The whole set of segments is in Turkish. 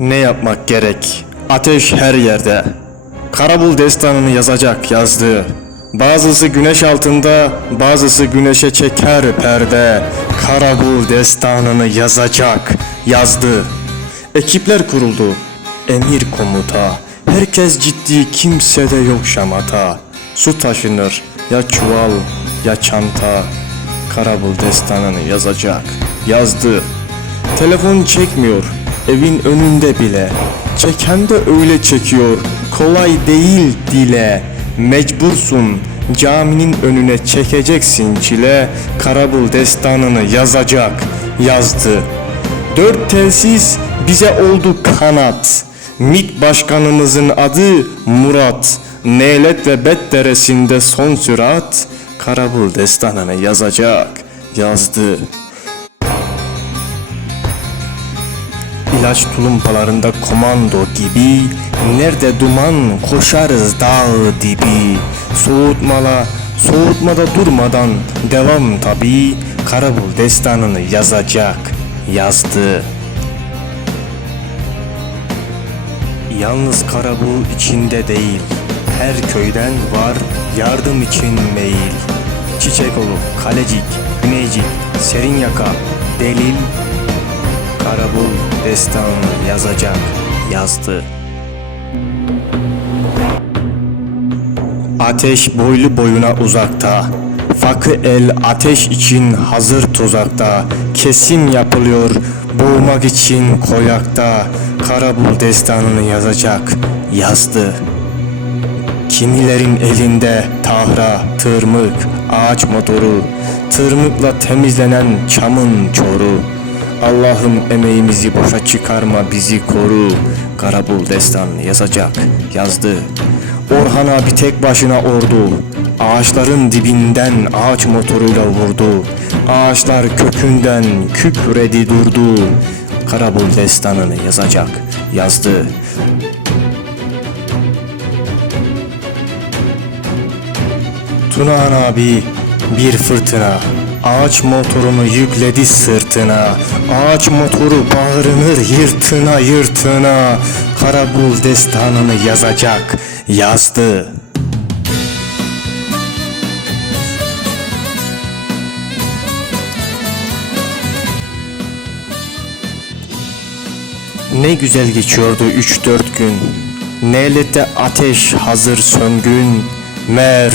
Ne yapmak gerek? Ateş her yerde. Karabul destanını yazacak yazdı. Bazısı güneş altında, bazısı güneşe çeker perde. Karabul destanını yazacak yazdı. Ekipler kuruldu. Emir komuta. Herkes ciddi kimsede yok şamata. Su taşınır ya çuval ya çanta. Karabul destanını yazacak yazdı. Telefon çekmiyor evin önünde bile. Çeken de öyle çekiyor. Kolay değil dile. Mecbursun caminin önüne çekeceksin çile. Karabul destanını yazacak yazdı. Dört telsiz bize oldu kanat. MİT başkanımızın adı Murat. Nelet ve Bet deresinde son sürat. Karabul destanını yazacak yazdı. İlaç tulumpalarında komando gibi Nerede duman koşarız dağ dibi. Soğutmala, soğutmada durmadan devam tabi Karabul destanını yazacak yazdı. Yalnız Karabul içinde değil Her köyden var yardım için meyil. Çiçekolu, Kalecik, Güneycik, Serinyaka, Delil Karabul destanını yazacak yazdı. Ateş boylu boyuna uzakta. Fakı el ateş için hazır tuzakta. Kesim yapılıyor boğmak için koyakta. Karabul destanını yazacak yazdı. Kimilerin elinde tahra, tırmık, ağaç motoru, tırmıkla temizlenen çamın çoru. Allah'ım emeğimizi boşa çıkarma bizi koru. Karabul destanını yazacak yazdı. Orhan abi tek başına ordu. Ağaçların dibinden ağaç motoruyla vurdu. Ağaçlar kökünden kükredi durdu. Karabul destanını yazacak yazdı. Tunağan abi bir fırtına Ağaç motorunu yükledi sırtına. Ağaç motoru bağırınır yırtına yırtına. Karabul destanını yazacak. Yazdı. Ne güzel geçiyordu üç dört gün. Nelete ateş hazır söngün. Mer,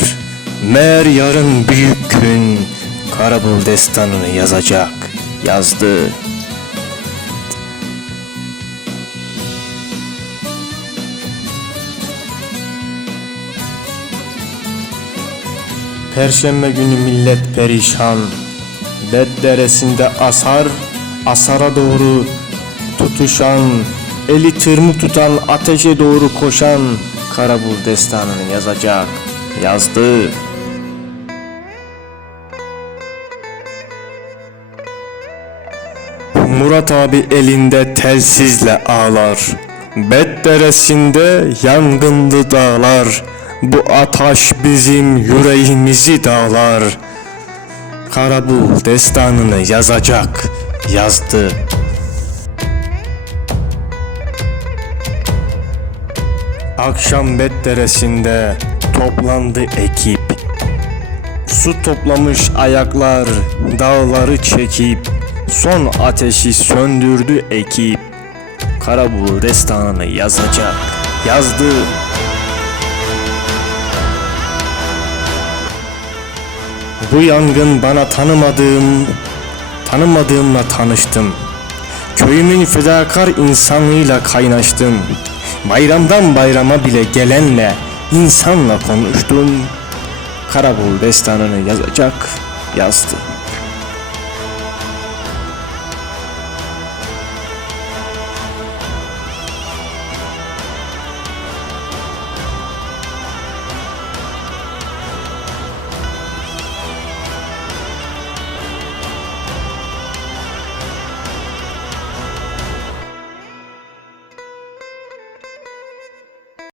mer yarın büyük gün Karabul destanını yazacak. Yazdı. Perşembe günü millet perişan. Bed deresinde asar Asara doğru tutuşan Eli tırmık tutan ateşe doğru koşan Karabul destanını yazacak. Yazdı Murat abi elinde telsizle ağlar. Bed deresinde yangınlı dağlar. Bu ataş bizim yüreğimizi dağlar. Karabul destanını yazacak yazdı. Akşam Bed deresinde toplandı ekip. Su toplamış ayaklar dağları çekip Son ateşi söndürdü ekip. Karabul destanını yazacak. Yazdı. Bu yangın bana tanımadığım Tanımadığımla tanıştım. Köyümün fedakar insanıyla kaynaştım. Bayramdan bayrama bile gelenle insanla konuştum. Karabul destanını yazacak yazdı